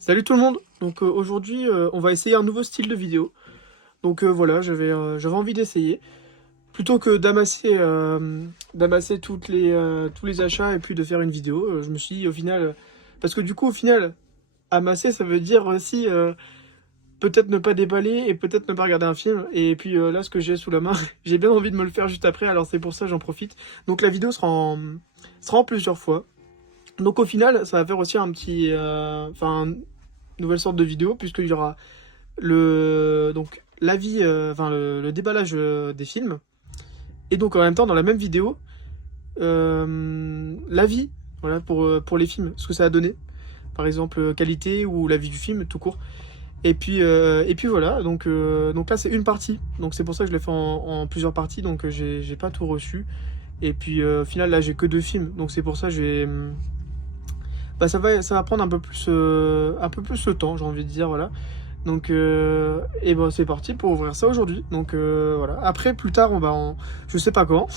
Salut tout le monde! Donc aujourd'hui on va essayer un nouveau style de vidéo. Donc voilà, j'avais envie d'essayer. Plutôt que d'amasser tous les achats et puis de faire une vidéo, je me suis dit au final... parce que du coup au final, amasser ça veut dire aussi peut-être ne pas déballer et peut-être ne pas regarder un film. Et puis là ce que j'ai sous la main, j'ai bien envie de me le faire juste après, alors c'est pour ça que j'en profite. Donc la vidéo sera en plusieurs fois. Donc au final, ça va faire aussi un petit... Enfin, une nouvelle sorte de vidéo, puisqu'il y aura donc l'avis, enfin le déballage des films. Et donc en même temps, dans la même vidéo, l'avis, voilà, pour les films, ce que ça a donné. Par exemple, qualité ou l'avis du film, tout court. Et puis voilà, donc là c'est une partie. Donc c'est pour ça que je l'ai fait en plusieurs parties, donc j'ai pas tout reçu. Et puis au final là j'ai que deux films, donc c'est pour ça que bah, ça va prendre un peu plus le temps, j'ai envie de dire, voilà. Donc, et ben c'est parti pour ouvrir ça aujourd'hui. Donc voilà. Après, plus tard, je sais pas quand.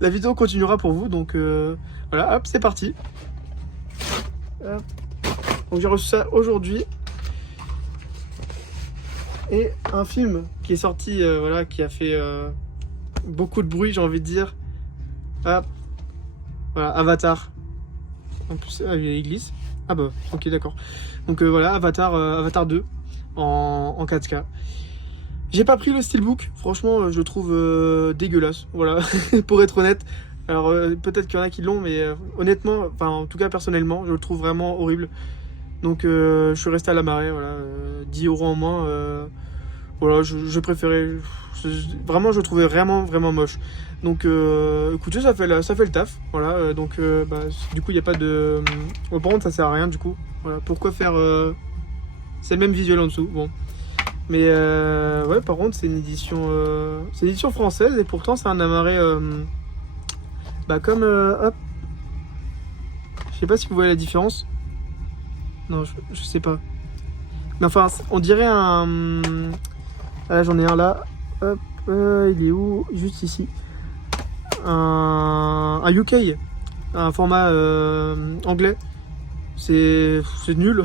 La vidéo continuera pour vous. Donc voilà, hop, c'est parti. Hop. Donc j'ai reçu ça aujourd'hui. Et un film qui est sorti, voilà, qui a fait beaucoup de bruit, j'ai envie de dire. Hop, voilà, Avatar. En plus, il glisse. Ah bah, ok, d'accord. Donc voilà, Avatar 2 en 4K. J'ai pas pris le steelbook, franchement, je le trouve dégueulasse, voilà, pour être honnête. Alors peut-être qu'il y en a qui l'ont, mais honnêtement, enfin en tout cas personnellement, je le trouve vraiment horrible. Donc je suis resté à la marée, voilà, 10 € en moins, voilà, je préférais, vraiment je le trouvais vraiment moche. Donc écoutez, ça fait le taf, voilà, bah, du coup il n'y a pas de... Bon, par contre ça sert à rien du coup, voilà, pourquoi faire... C'est le même visuel en dessous, bon. Mais ouais, par contre, c'est une édition française et pourtant c'est un amarré bah comme hop, je sais pas si vous voyez la différence. Non, je sais pas. Mais enfin, on dirait un... Ah, là, j'en ai un là. Hop, il est où? Juste ici. Un UK, un format anglais. C'est nul.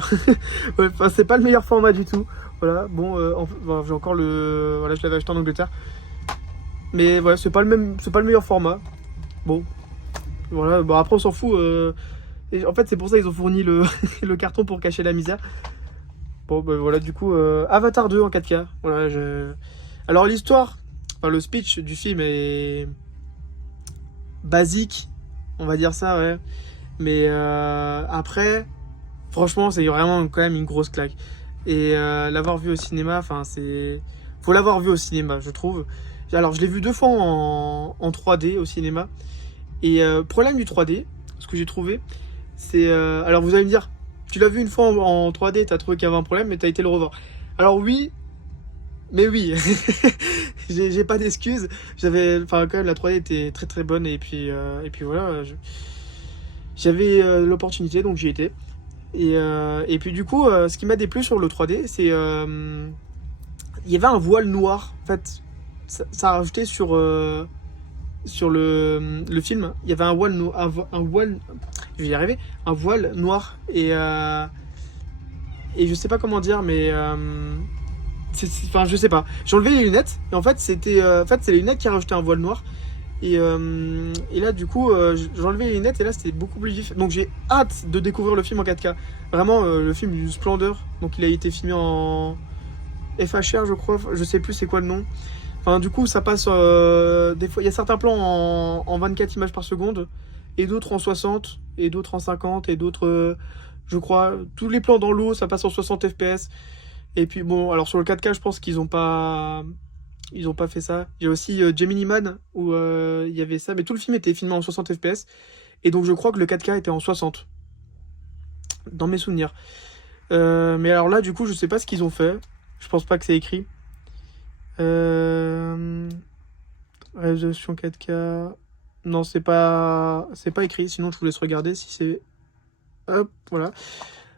Ouais, enfin, c'est pas le meilleur format du tout. Voilà, bon, bon, j'ai encore le... Voilà, je l'avais acheté en Angleterre. Mais voilà, c'est pas le meilleur format. Bon, voilà, bon après on s'en fout. Et en fait, c'est pour ça qu'ils ont fourni le carton pour cacher la misère. Bon, bah voilà, du coup, Avatar 2 en 4K. Voilà, alors l'histoire, enfin le speech du film est basique, on va dire ça, ouais. Mais après, franchement, c'est vraiment quand même une grosse claque. Et l'avoir vu au cinéma, enfin, faut l'avoir vu au cinéma, je trouve. Alors, je l'ai vu deux fois en 3D au cinéma. Et problème du 3D, ce que j'ai trouvé, c'est... alors vous allez me dire, tu l'as vu une fois en 3D, t'as trouvé qu'il y avait un problème, mais t'as été le revoir. Alors oui, mais oui, j'ai pas d'excuses. Enfin quand même la 3D était très bonne et puis voilà, j'avais l'opportunité donc j'y étais. Et puis du coup, ce qui m'a déplu sur le 3D, c'est il y avait un voile noir. En fait, ça a rajouté sur le film, il y avait un voile, un voile, je vais y arriver, un voile noir et je sais pas comment dire, mais enfin je sais pas. J'ai enlevé les lunettes et en fait c'est les lunettes qui a rajouté un voile noir et là du coup j'ai enlevé les lunettes et là c'était beaucoup plus vif. Donc j'ai hâte de découvrir le film en 4K. Vraiment le film d'une splendeur. Donc il a été filmé en FHR je crois, je sais plus c'est quoi le nom. Enfin, du coup, ça passe. Des fois, il y a certains plans en 24 images par seconde, et d'autres en 60, et d'autres en 50, et d'autres, je crois, tous les plans dans l'eau, ça passe en 60 FPS. Et puis bon, alors sur le 4K, je pense ils ont pas fait ça. Il y a aussi Gemini Man où il y avait ça, mais tout le film était filmé en 60 FPS. Et donc, je crois que le 4K était en 60, dans mes souvenirs. Mais alors là, du coup, je sais pas ce qu'ils ont fait. Je pense pas que c'est écrit. Euh... Résolution 4K. Non, c'est pas écrit. Sinon, je vous laisse regarder si c'est. Hop, voilà.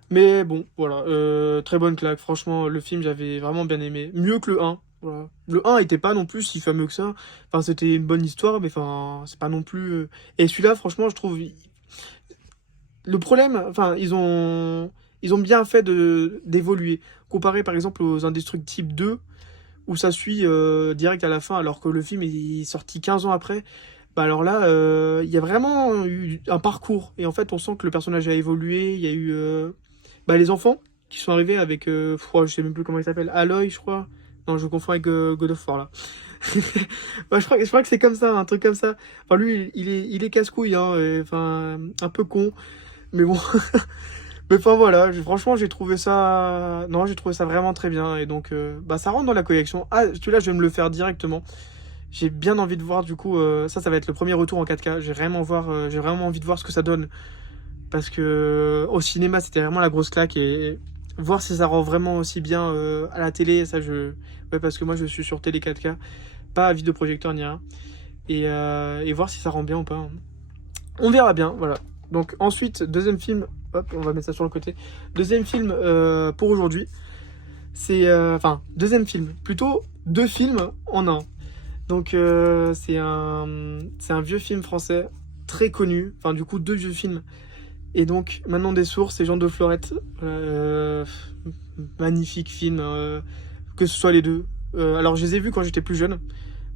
Mais bon, voilà. Très bonne claque. Franchement, le film, j'avais vraiment bien aimé. Mieux que le 1. Voilà. Le 1 était pas non plus si fameux que ça. Enfin, c'était une bonne histoire, mais enfin, c'est pas non plus. Et celui-là, franchement, je trouve. Le problème, enfin, ils ont bien fait d'évoluer. Comparé par exemple aux Indestructibles 2, où ça suit direct à la fin, alors que le film est sorti 15 ans après. Bah alors là, il y a vraiment eu un parcours. Et en fait, on sent que le personnage a évolué. Il y a eu les enfants qui sont arrivés avec, je sais même plus comment il s'appelle, Aloy, je crois. Non, je confonds avec God of War là. Je crois que c'est comme ça, un truc comme ça. Enfin, lui, il est casse-couille, hein, enfin, un peu con. Mais bon. Mais enfin voilà, franchement j'ai trouvé ça, non j'ai trouvé ça vraiment très bien et donc ça rentre dans la collection. Ah celui-là je vais me le faire directement. J'ai bien envie de voir du coup, ça va être le premier retour en 4K. J'ai vraiment envie de voir ce que ça donne parce que au cinéma c'était vraiment la grosse claque et voir si ça rend vraiment aussi bien à la télé, ouais parce que moi je suis sur télé 4K, pas à vidéoprojecteur ni rien et voir si ça rend bien ou pas, hein. On verra bien, voilà. Donc ensuite, deuxième film, hop, on va mettre ça sur le côté. Deuxième film pour aujourd'hui, c'est... deuxième film, plutôt deux films en un. Donc c'est un vieux film français, très connu, enfin du coup deux vieux films. Et donc, Manon des Sources et Jean de Florette, magnifique film, que ce soit les deux. Alors je les ai vus quand j'étais plus jeune.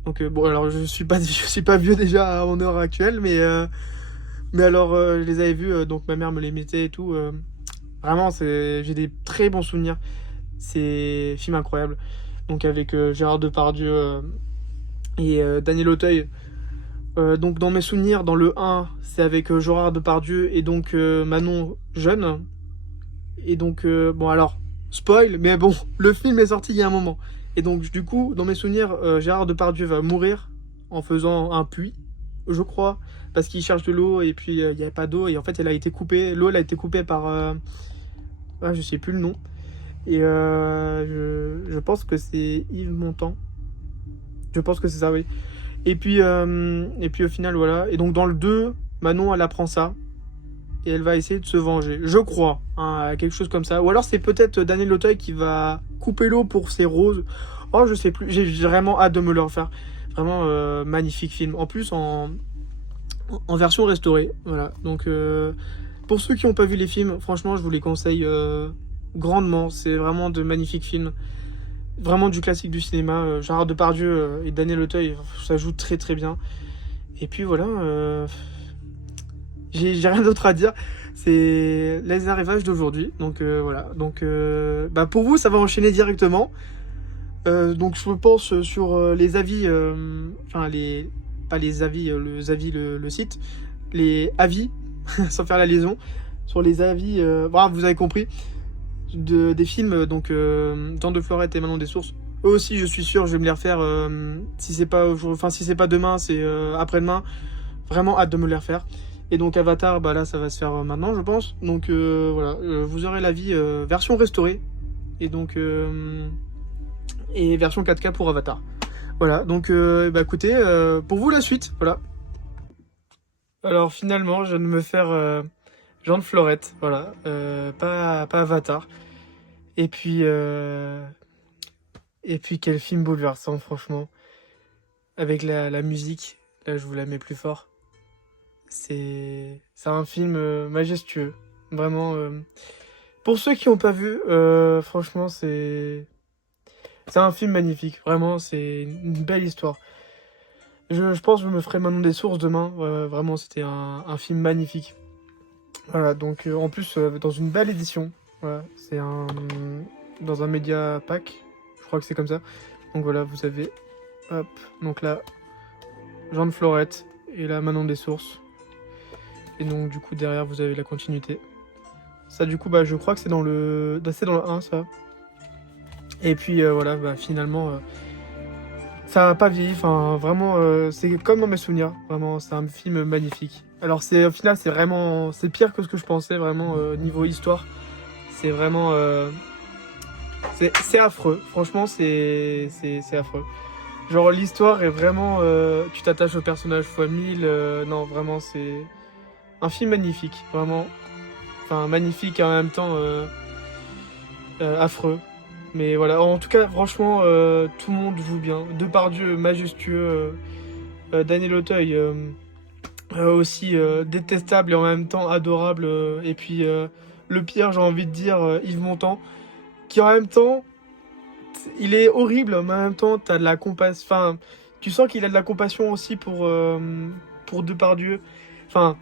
Donc bon, alors je suis pas, je suis pas vieux déjà en heure actuelle, mais alors, je les avais vus, donc ma mère me les mettait et tout. Vraiment, j'ai des très bons souvenirs. C'est un film incroyable. Donc avec Gérard Depardieu et Daniel Auteuil. Donc dans mes souvenirs, dans le 1, c'est avec Gérard Depardieu et donc Manon jeune. Et donc, bon alors, spoil, mais bon, le film est sorti il y a un moment. Et donc du coup, dans mes souvenirs, Gérard Depardieu va mourir en faisant un puits, je crois, parce qu'il cherche de l'eau et puis il n'y avait pas d'eau et en fait elle a été coupée, l'eau elle a été coupée par, je sais plus le nom. Et je pense que c'est Yves Montand. Je pense que c'est ça, oui. Et puis au final, voilà. Et donc dans le 2, Manon elle apprend ça et elle va essayer de se venger. Je crois, hein, quelque chose comme ça. Ou alors c'est peut-être Daniel Auteuil qui va couper l'eau pour ses roses. Oh, je sais plus. J'ai vraiment hâte de me le refaire. Vraiment magnifique film. En plus en version restaurée. Voilà. Donc pour ceux qui n'ont pas vu les films, franchement, je vous les conseille grandement. C'est vraiment de magnifiques films. Vraiment du classique du cinéma. Gérard Depardieu et Daniel Auteuil, ça joue très très bien. Et puis voilà. J'ai rien d'autre à dire. C'est les arrivages d'aujourd'hui. Donc voilà. Donc pour vous, ça va enchaîner directement. Donc je pense sur les avis, pas les avis, le site, les avis, sans faire la liaison, sur les avis, vous avez compris, des films, donc Jean de Florette et Manon des Sources. Eux aussi, je suis sûr, je vais me les refaire. Si c'est pas si c'est pas demain, c'est après-demain. Vraiment hâte de me les refaire. Et donc Avatar, là, ça va se faire maintenant, je pense. Donc voilà, vous aurez l'avis version restaurée. Et donc et version 4K pour Avatar. Voilà, donc écoutez, pour vous la suite, voilà. Alors finalement, je viens de me faire Jean de Florette, voilà, pas Avatar. Et puis quel film bouleversant, franchement. Avec la musique, là je vous la mets plus fort. C'est un film majestueux, vraiment. Pour ceux qui n'ont pas vu, franchement c'est un film magnifique, vraiment, c'est une belle histoire. Je pense que je me ferai Manon des Sources demain, vraiment, c'était un film magnifique. Voilà, donc en plus, dans une belle édition, voilà, c'est dans un média pack, je crois que c'est comme ça. Donc voilà, vous avez, hop, donc là, Jean de Florette, et là, Manon des Sources. Et donc du coup, derrière, vous avez la continuité. Ça, du coup, je crois que c'est dans le 1, ça. Et puis voilà, finalement, ça n'a pas vieilli. Enfin, vraiment, c'est comme dans mes souvenirs. Vraiment, c'est un film magnifique. Alors, au final, c'est pire que ce que je pensais, vraiment, niveau histoire. C'est vraiment, c'est affreux. Franchement, c'est affreux. Genre, l'histoire est vraiment, tu t'attaches au personnage fois 1000. Non, vraiment, c'est un film magnifique, vraiment. Enfin, magnifique et en même temps affreux. Mais voilà, en tout cas, franchement, tout le monde joue bien. Depardieu, majestueux. Daniel Auteuil, aussi détestable et en même temps adorable. Et puis le pire, j'ai envie de dire, Yves Montand, qui en même temps, il est horrible, mais en même temps, t'as de la compassion. Enfin, tu sens qu'il a de la compassion aussi pour Depardieu. Enfin,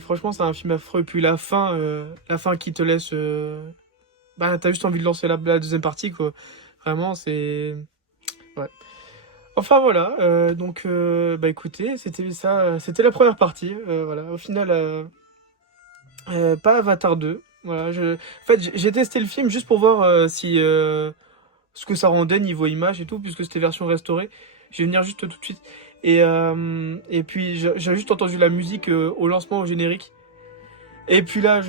franchement, c'est un film affreux. Puis la fin qui te laisse, bah, t'as juste envie de lancer la deuxième partie, quoi. Vraiment, c'est, ouais. Enfin voilà, donc bah écoutez, c'était ça, c'était la première partie, voilà. Au final, pas Avatar 2. Voilà, en fait, j'ai testé le film juste pour voir si ce que ça rendait niveau image et tout, puisque c'était version restaurée. Je vais venir juste tout de suite. Et puis j'ai juste entendu la musique au lancement, au générique. Et puis là,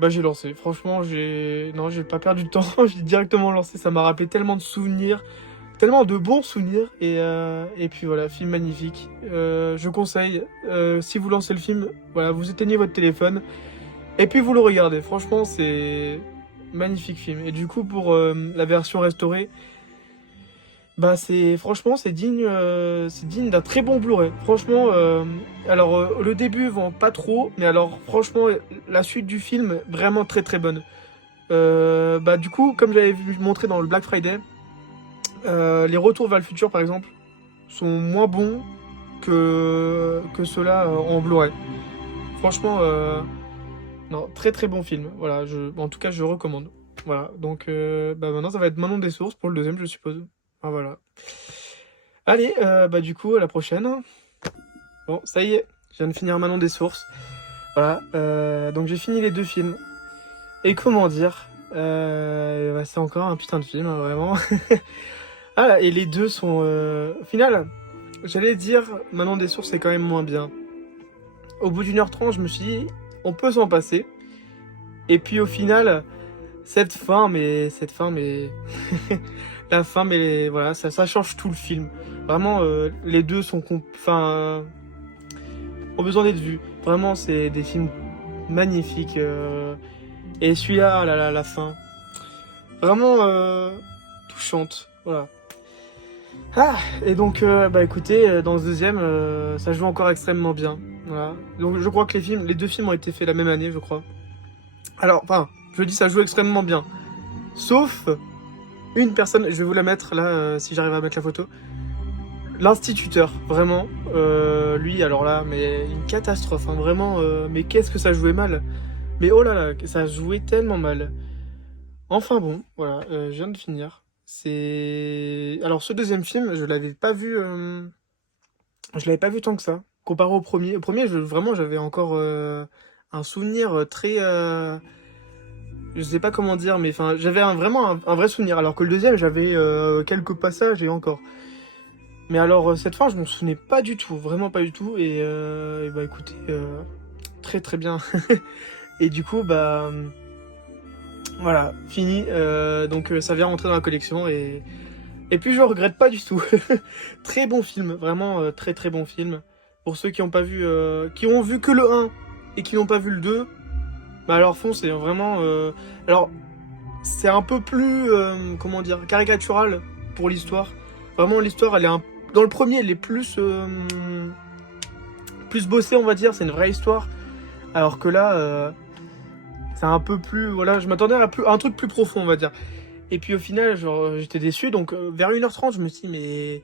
bah, j'ai lancé. Franchement, non, j'ai pas perdu de temps. J'ai directement lancé. Ça m'a rappelé tellement de souvenirs, tellement de bons souvenirs. Et puis voilà, film magnifique. Je conseille, si vous lancez le film, voilà, vous éteignez votre téléphone. Et puis vous le regardez, franchement c'est magnifique film. Et du coup pour la version restaurée, bah franchement c'est digne d'un très bon Blu-ray. Franchement, alors le début vend pas trop, mais alors franchement la suite du film vraiment très très bonne. Bah du coup comme j'avais montré dans le Black Friday, les retours vers le futur par exemple sont moins bons que ceux-là en Blu-ray. Franchement. Non, très très bon film. Voilà, en tout cas, je recommande. Voilà, donc bah maintenant, ça va être Manon des Sources pour le deuxième, je suppose. Ah, voilà. Allez, bah du coup, à la prochaine. Bon, ça y est, je viens de finir Manon des Sources. Voilà, donc j'ai fini les deux films. Et comment dire bah, c'est encore un putain de film, hein, vraiment. Ah, et les deux sont... Au final, j'allais dire, Manon des Sources, c'est quand même moins bien. Au bout d'une heure 30, je me suis dit, on peut s'en passer. Et puis au final, cette fin, mais la fin, mais voilà, ça change tout le film. Vraiment, les deux sont, ont besoin d'être vus. Vraiment, c'est des films magnifiques. Et celui-là, la fin, vraiment touchante. Voilà. Ah, et donc, bah écoutez, dans ce deuxième, ça joue encore extrêmement bien. Voilà. Donc, je crois que les deux films ont été faits la même année, je crois. Alors, enfin, je dis ça joue extrêmement bien. Sauf une personne, je vais vous la mettre là, si j'arrive à mettre la photo. L'instituteur, vraiment. Lui, alors là, mais une catastrophe, hein, vraiment. Mais qu'est-ce que ça jouait mal. Mais oh là là, ça jouait tellement mal. Enfin bon, voilà, je viens de finir. Alors ce deuxième film, je l'avais pas vu tant que ça. Comparé au premier. Au premier, vraiment, j'avais encore un souvenir très... je sais pas comment dire, mais enfin, j'avais vraiment un vrai souvenir. Alors que le deuxième, j'avais quelques passages et encore. Mais alors, cette fin, je m'en souvenais pas du tout, vraiment pas du tout. Et bah écoutez, très très bien. Et du coup, bah voilà, fini. Donc ça vient rentrer dans la collection et puis je regrette pas du tout. Très bon film, vraiment très très bon film. Pour ceux qui ont pas vu, qui ont vu que le 1 et qui n'ont pas vu le 2, bah alors foncez, hein, vraiment. Alors c'est un peu plus, comment dire, caricatural pour l'histoire. Vraiment l'histoire, elle est dans le premier, elle est plus bossée, on va dire. C'est une vraie histoire. Alors que là, c'est un peu plus, voilà, je m'attendais à un truc plus profond, on va dire. Et puis au final, genre, j'étais déçu. Donc vers 1h30, je me suis dit, mais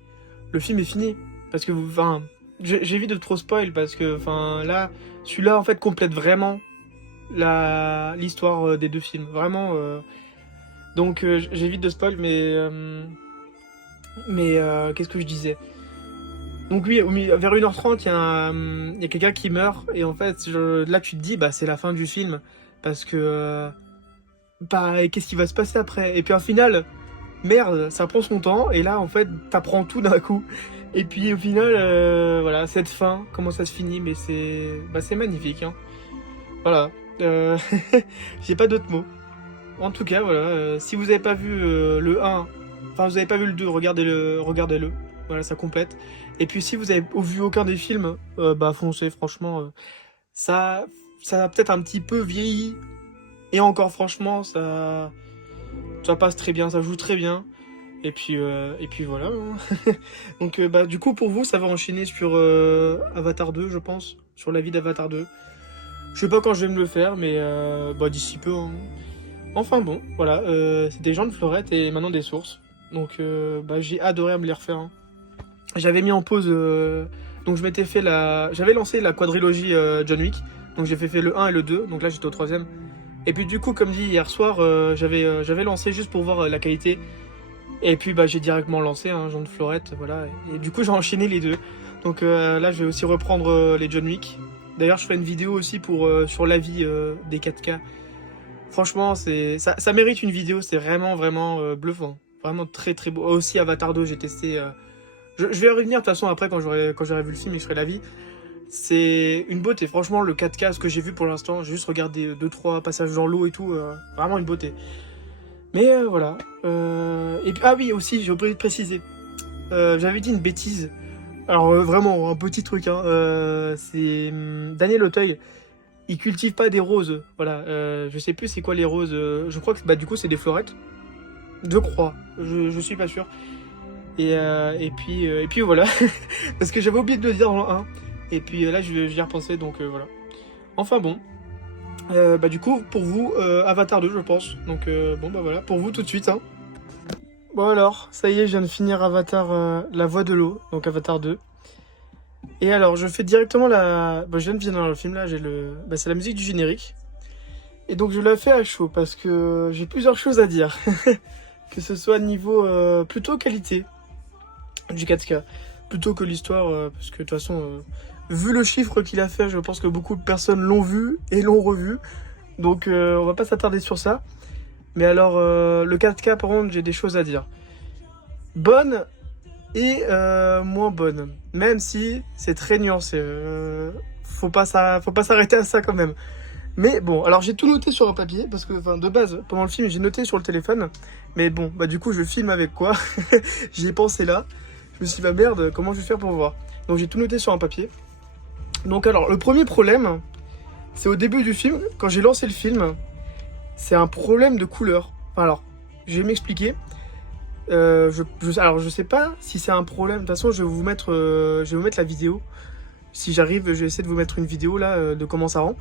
le film est fini. Parce que, enfin, j'évite de trop spoil parce que, enfin, là, celui-là, en fait, complète vraiment l'histoire des deux films. Vraiment. Donc j'évite de spoil, mais qu'est-ce que je disais? Donc oui, vers 1h30, il y a quelqu'un qui meurt. Et en fait, là, tu te dis, bah, c'est la fin du film. Parce que, bah, qu'est-ce qui va se passer après? Et puis au final, merde, ça prend son temps. Et là, en fait, t'apprends tout d'un coup. Et puis au final, voilà, cette fin, comment ça se finit, mais c'est magnifique, hein. Voilà. J'ai pas d'autres mots. En tout cas, voilà, si vous avez pas vu le 1, enfin vous avez pas vu le 2, regardez-le. Voilà, ça complète. Et puis si vous avez vu aucun des films, bah foncez, franchement, ça a peut-être un petit peu vieilli. Et encore, franchement, ça passe très bien, ça joue très bien. Et puis voilà, hein. Donc bah du coup pour vous, ça va enchaîner sur Avatar 2, je pense, sur la vie d'Avatar 2. Je sais pas quand je vais me le faire, mais bah, d'ici peu. Hein. Enfin bon, voilà, c'était Jean de Florette et maintenant des sources. Donc bah, j'ai adoré me les refaire. Hein. J'avais mis en pause, donc je m'étais fait j'avais lancé la quadrilogie John Wick. Donc j'ai fait le 1 et le 2, donc là j'étais au troisième. Et puis du coup, comme dit hier soir, j'avais lancé juste pour voir la qualité. Et puis bah, j'ai directement lancé Jean de Florette, voilà. Et du coup j'ai enchaîné les deux. Donc là je vais aussi reprendre les John Wick. D'ailleurs je ferai une vidéo aussi sur l'avis des 4K. Franchement ça mérite une vidéo, c'est vraiment bluffant. Vraiment très très beau. Aussi Avatar 2 j'ai testé. Je vais revenir de toute façon après quand j'aurai vu le film et je ferai l'avis. C'est une beauté, franchement le 4K, ce que j'ai vu pour l'instant, j'ai juste regardé 2-3 passages dans l'eau et tout, vraiment une beauté. Mais voilà. Et puis, ah oui aussi, j'ai oublié de préciser, j'avais dit une bêtise, alors vraiment un petit truc, c'est Daniel Auteuil, il cultive pas des roses, voilà, je sais plus c'est quoi les roses, je crois que bah, du coup c'est des florettes, de croix, je suis pas sûr. Et puis voilà, parce que j'avais oublié de le dire dans le 1. Et puis là, j'y ai repensé, donc voilà. Enfin bon. Bah du coup, pour vous, Avatar 2, je pense. Donc bon, bah voilà, pour vous tout de suite. Hein. Bon alors, ça y est, je viens de finir Avatar, La Voix de l'eau, donc Avatar 2. Et alors, je fais directement la... Bah, je viens de finir le film, là, bah, c'est la musique du générique. Et donc, je la fais à chaud, parce que j'ai plusieurs choses à dire. Que ce soit niveau plutôt qualité du 4K, plutôt que l'histoire, parce que de toute façon... vu le chiffre qu'il a fait, je pense que beaucoup de personnes l'ont vu et l'ont revu. Donc on va pas s'attarder sur ça. Mais alors le 4K par contre, j'ai des choses à dire. Bonne et moins bonne. Même si c'est très nuancé. Faut pas s'arrêter à ça quand même. Mais bon, alors j'ai tout noté sur un papier. Parce que de base, pendant le film, j'ai noté sur le téléphone. Mais bon, bah du coup je filme avec quoi. J'y ai pensé là. Je me suis dit bah merde, comment je vais faire pour voir. Donc j'ai tout noté sur un papier. Donc alors, le premier problème, c'est au début du film, quand j'ai lancé le film, c'est un problème de couleur. Alors, je vais m'expliquer. Alors, je sais pas si c'est un problème. De toute façon, je vais vous mettre la vidéo. Si j'arrive, je vais essayer de vous mettre une vidéo là de comment ça rend.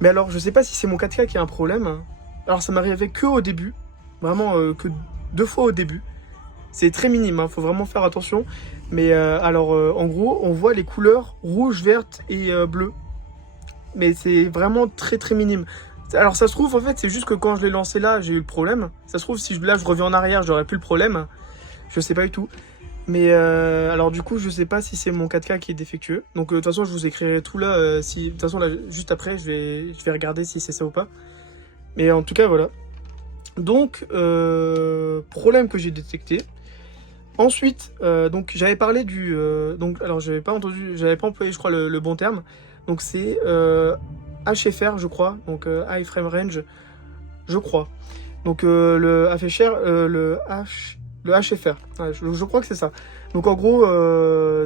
Mais alors, je sais pas si c'est mon 4K qui a un problème. Alors, ça m'arrivait que au début. Vraiment, que 2 fois au début. C'est très minime, faut vraiment faire attention. Mais alors, en gros, on voit les couleurs rouge, verte et bleu. Mais c'est vraiment très très minime. Alors ça se trouve, en fait, c'est juste que quand je l'ai lancé là, j'ai eu le problème. Ça se trouve, si là je reviens en arrière, j'aurais plus le problème. Je sais pas du tout. Mais alors du coup, je sais pas si c'est mon 4K qui est défectueux. Donc de toute façon, je vous écrirai tout là. Si de toute façon, là, juste après, je vais regarder si c'est ça ou pas. Mais en tout cas, voilà. Donc, problème que j'ai détecté. Ensuite, donc j'avais parlé du... donc, alors, j'avais pas employé, je crois, le bon terme. Donc, c'est HFR, je crois. Donc, High Frame Range, je crois. Donc, le HFR, ouais, je crois que c'est ça. Donc, en gros,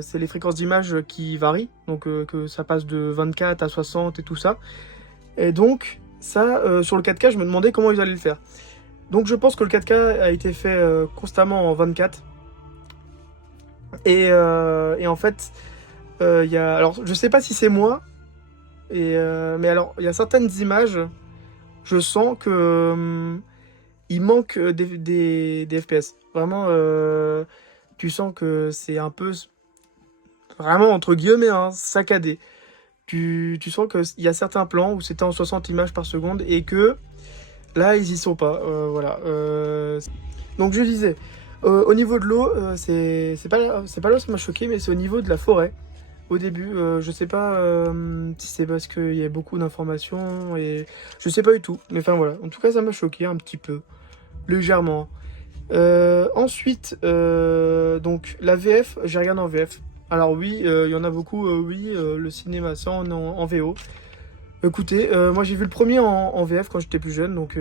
c'est les fréquences d'image qui varient. Donc, que ça passe de 24 à 60 et tout ça. Et donc, ça, sur le 4K, je me demandais comment ils allaient le faire. Donc, je pense que le 4K a été fait constamment en 24. Et en fait, y a... alors je sais pas si c'est moi, mais alors il y a certaines images, je sens que il manque des FPS. Vraiment, tu sens que c'est un peu, vraiment entre guillemets, saccadé. Tu sens qu'il y a certains plans où c'était en 60 images par seconde et que là ils y sont pas. Voilà. Donc je disais. Au niveau de l'eau, c'est pas là où ça m'a choqué, mais c'est au niveau de la forêt. Au début, je sais pas si c'est parce qu'il y a beaucoup d'informations, et je sais pas du tout. Mais enfin voilà, en tout cas ça m'a choqué un petit peu, légèrement. Ensuite, donc la VF, j'ai regardé en VF. Alors oui, il y en a beaucoup, oui, le cinéma c'est en VO. Écoutez, moi j'ai vu le premier en VF quand j'étais plus jeune, donc...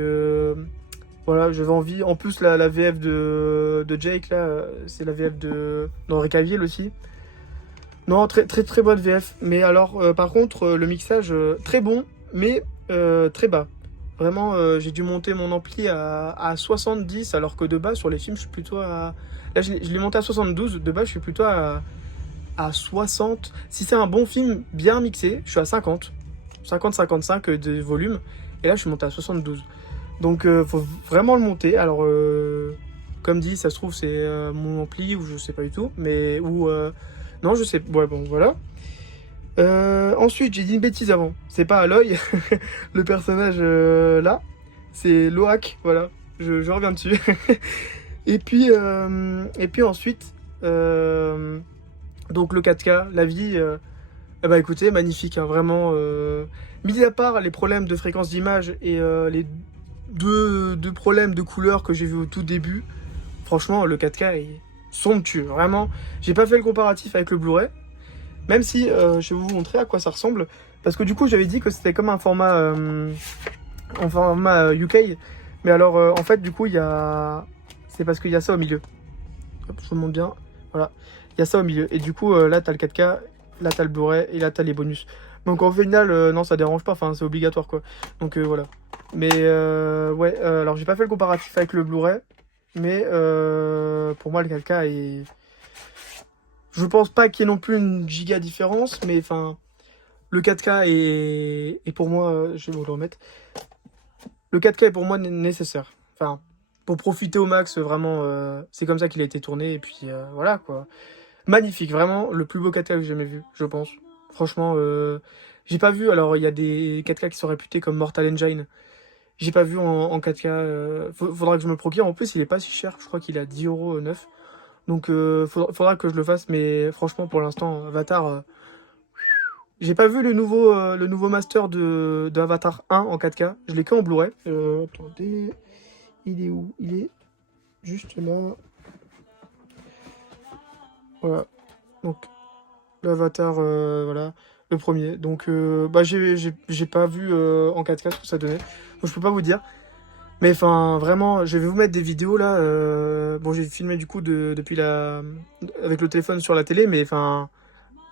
voilà, j'avais envie. En plus, la VF de Jake, là, c'est la VF d'Henri Cavill aussi. Non, très très très bonne VF. Mais alors, par contre, le mixage, très bon, mais très bas. Vraiment, j'ai dû monter mon ampli à 70, alors que de base, sur les films, je suis plutôt à... Là, je l'ai monté à 72, de base, je suis plutôt à 60. Si c'est un bon film, bien mixé, je suis à 50. 50-55 de volume. Et là, je suis monté à 72. Donc, faut vraiment le monter. Alors, comme dit, ça se trouve, c'est mon ampli ou je sais pas du tout. Mais, ou. Non, je sais. Ouais, bon, voilà. Ensuite, j'ai dit une bêtise avant. C'est pas Aloy, le personnage là. C'est Loak, voilà. Je reviens dessus. Et puis ensuite, donc le 4K, la vie, eh ben écoutez, magnifique, hein, vraiment. Mis à part les problèmes de fréquence d'image et les deux problèmes de couleur que j'ai vu au tout début, franchement, le 4K est somptueux, vraiment. J'ai pas fait le comparatif avec le Blu-ray, même si je vais vous montrer à quoi ça ressemble, parce que du coup, j'avais dit que c'était comme un format, UK, mais alors en fait, du coup, il y a, c'est parce qu'il y a ça au milieu. Hop, je vous montre bien, voilà, il y a ça au milieu, et du coup, là, t'as le 4K, là, t'as le Blu-ray, et là, t'as les bonus. Donc au final, non, ça dérange pas, enfin, c'est obligatoire, quoi. Donc voilà. Mais ouais, alors j'ai pas fait le comparatif avec le Blu-ray, mais pour moi, le 4K est... Je pense pas qu'il y ait non plus une giga différence, mais enfin, le 4K est pour moi, je vais vous le remettre, le 4K est pour moi nécessaire. Enfin, pour profiter au max, vraiment, c'est comme ça qu'il a été tourné, et puis voilà, quoi. Magnifique, vraiment, le plus beau 4K que j'ai jamais vu, je pense. Franchement, j'ai pas vu, alors il y a des 4K qui sont réputés comme Mortal Engine. J'ai pas vu en 4K, faudra que je me le procure. En plus, il est pas si cher, je crois qu'il est à 10 € neuf. Donc, faudra que je le fasse, mais franchement, pour l'instant, Avatar, j'ai pas vu le nouveau master de Avatar 1 en 4K. Je l'ai que en Blu-ray. Attendez, il est où? Il est juste là. Voilà. Donc, l'Avatar, voilà, le premier. Donc, bah, j'ai pas vu en 4K ce que ça donnait. Donc, je peux pas vous dire. Mais enfin, vraiment, je vais vous mettre des vidéos là. Bon, j'ai filmé du coup depuis avec le téléphone sur la télé, mais enfin,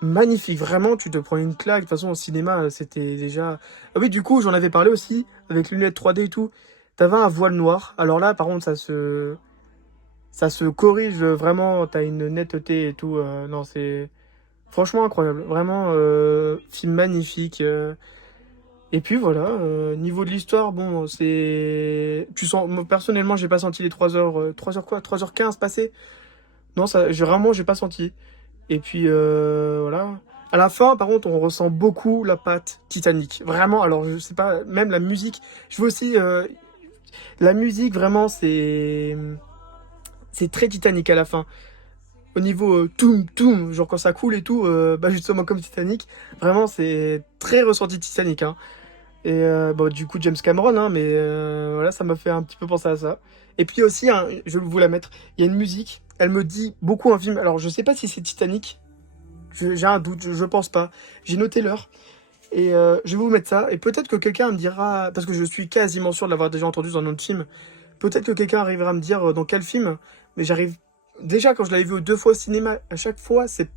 magnifique. Vraiment, tu te prends une claque. De toute façon, au cinéma, c'était déjà. Ah oui, du coup, j'en avais parlé aussi avec lunettes 3D et tout. T'avais un voile noir. Alors là, par contre, ça se corrige vraiment. T'as une netteté et tout. Non, c'est franchement incroyable. Vraiment, film magnifique. Et puis voilà, niveau de l'histoire, bon, c'est... Tu sens... Moi, personnellement, j'ai pas senti les 3 heures... 3 heures quoi? 3h15 passées? Non, ça, j'ai pas senti. Et puis, voilà. À la fin, par contre, on ressent beaucoup la patte Titanic. Vraiment, alors, je sais pas, même la musique. Je veux aussi... la musique, vraiment, c'est très Titanic à la fin. Au niveau toum toum, genre quand ça coule et tout, bah justement comme Titanic, vraiment c'est très ressenti Titanic, hein. Et bon, du coup, James Cameron, hein, mais voilà, ça m'a fait un petit peu penser à ça. Et puis aussi, hein, je vais vous la mettre, il y a une musique, elle me dit beaucoup un film. Alors, je sais pas si c'est Titanic, j'ai un doute, je pense pas. J'ai noté l'heure, et je vais vous mettre ça. Et peut-être que quelqu'un me dira, parce que je suis quasiment sûr de l'avoir déjà entendu dans un autre film, peut-être que quelqu'un arrivera à me dire dans quel film, mais j'arrive. Déjà, quand je l'avais vu 2 fois au cinéma, à chaque fois, c'est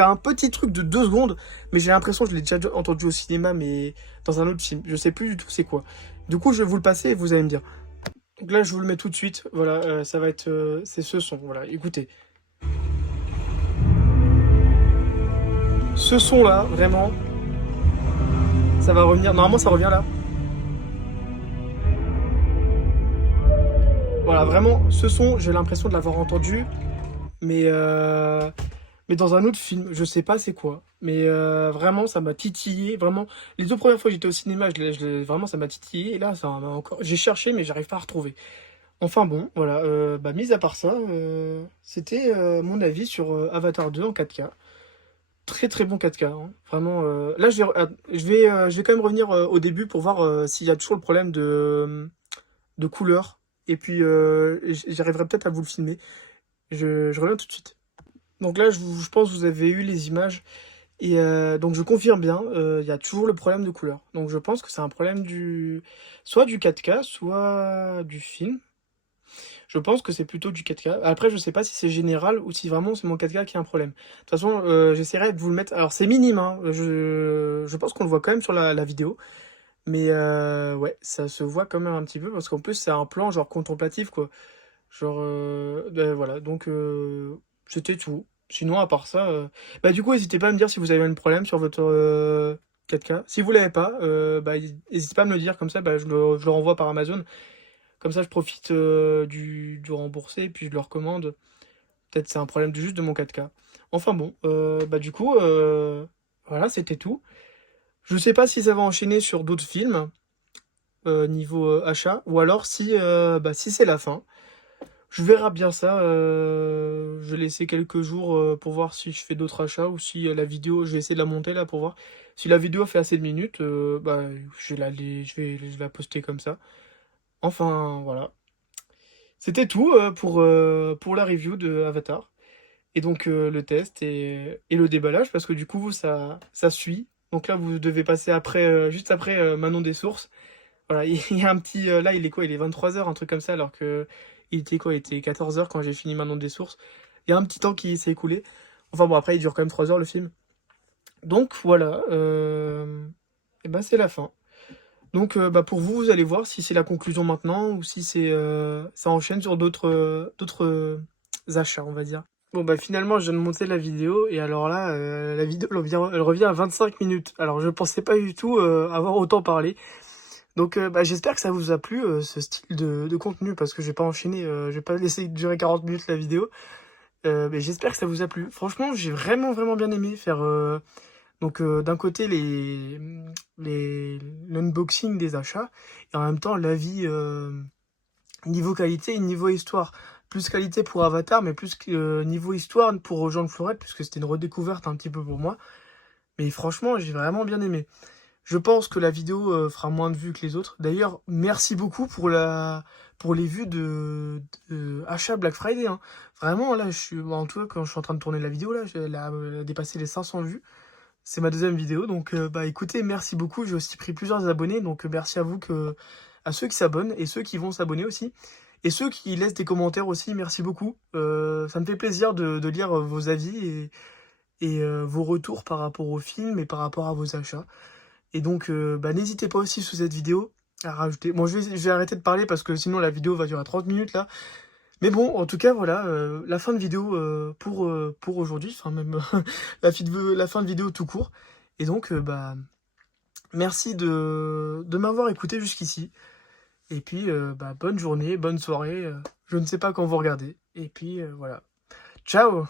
un petit truc de 2 secondes, mais j'ai l'impression que je l'ai déjà entendu au cinéma, mais dans un autre film. Je sais plus du tout c'est quoi. Du coup, je vais vous le passer et vous allez me dire. Donc là, je vous le mets tout de suite. Voilà, ça va être... c'est ce son. Voilà, écoutez. Ce son-là, vraiment, ça va revenir. Normalement, ça revient là. Voilà, vraiment, ce son, j'ai l'impression de l'avoir entendu, mais... mais dans un autre film, je sais pas c'est quoi. Mais vraiment, ça m'a titillé. Vraiment, les 2 premières fois que j'étais au cinéma, vraiment, ça m'a titillé. Et là, ça m'a encore. J'ai cherché, mais j'arrive pas à retrouver. Enfin bon, voilà. Bah, mis à part ça, c'était mon avis sur Avatar 2 en 4K. Très très bon 4K, hein. Vraiment. Là, je vais quand même revenir au début pour voir s'il y a toujours le problème de couleur. Et puis, j'arriverai peut-être à vous le filmer. Je reviens tout de suite. Donc là, je pense que vous avez eu les images. Et donc je confirme bien, il y a toujours le problème de couleur. Donc je pense que c'est un problème soit du 4K, soit du film. Je pense que c'est plutôt du 4K. Après, je sais pas si c'est général ou si vraiment c'est mon 4K qui a un problème. De toute façon, j'essaierai de vous le mettre. Alors c'est minime, hein. Je pense qu'on le voit quand même sur la vidéo. Mais ouais, ça se voit quand même un petit peu parce qu'en plus c'est un plan genre contemplatif quoi. Genre, ben voilà, donc c'était tout. Sinon, à part ça, bah du coup, n'hésitez pas à me dire si vous avez un problème sur votre 4K. Si vous l'avez pas, bah, n'hésitez pas à me le dire, comme ça bah, je le renvoie par Amazon. Comme ça je profite du remboursé et puis je le recommande. Peut-être c'est un problème juste de mon 4K. Enfin bon, bah du coup, voilà, c'était tout. Je sais pas si ça va enchaîner sur d'autres films niveau achat, ou alors si, bah, si c'est la fin. Je verrai bien ça. Je vais laisser quelques jours pour voir si je fais d'autres achats ou si la vidéo, je vais essayer de la monter là pour voir. Si la vidéo fait assez de minutes, bah, je vais la poster comme ça. Enfin, voilà. C'était tout pour la review de Avatar. Et donc le test et le déballage, parce que du coup, ça suit. Donc là, vous devez passer après, juste après Manon des Sources. Voilà, il y a un petit. Là, il est quoi? Il est 23h, un truc comme ça, alors que. Il était quoi? Il était 14h quand j'ai fini Manon des Sources. Il y a un petit temps qui s'est écoulé. Enfin bon, après, il dure quand même 3 heures le film. Donc voilà. Et ben, c'est la fin. Donc bah, pour vous, vous allez voir si c'est la conclusion maintenant ou si ça enchaîne sur d'autres achats, on va dire. Bon bah finalement je viens de monter la vidéo et alors là la vidéo elle revient à 25 minutes. Alors je pensais pas du tout avoir autant parlé. Donc bah, j'espère que ça vous a plu ce style de contenu parce que je vais pas enchaîner, je vais pas laisser durer 40 minutes la vidéo. Mais j'espère que ça vous a plu. Franchement j'ai vraiment bien aimé faire donc d'un côté l'unboxing des achats et en même temps l'avis niveau qualité et niveau histoire. Plus qualité pour Avatar, mais plus niveau histoire pour Jean de Florette, puisque c'était une redécouverte un petit peu pour moi. Mais franchement, j'ai vraiment bien aimé. Je pense que la vidéo fera moins de vues que les autres. D'ailleurs, merci beaucoup pour les vues de achat Black Friday. Hein. Vraiment, là, en tout cas, quand je suis en train de tourner la vidéo, là, elle a dépassé les 500 vues. C'est ma deuxième vidéo, donc bah écoutez, merci beaucoup. J'ai aussi pris plusieurs abonnés, donc merci à vous à ceux qui s'abonnent et ceux qui vont s'abonner aussi. Et ceux qui laissent des commentaires aussi, merci beaucoup. Ça me fait plaisir de lire vos avis et vos retours par rapport au film et par rapport à vos achats. Et donc, bah, n'hésitez pas aussi sous cette vidéo à rajouter. Bon, je vais arrêter de parler parce que sinon la vidéo va durer 30 minutes là. Mais bon, en tout cas, voilà, la fin de vidéo pour aujourd'hui, enfin même la fin de vidéo tout court. Et donc, bah, merci de m'avoir écouté jusqu'ici. Et puis, bah, bonne journée, bonne soirée. Je ne sais pas quand vous regardez. Et puis, voilà. Ciao!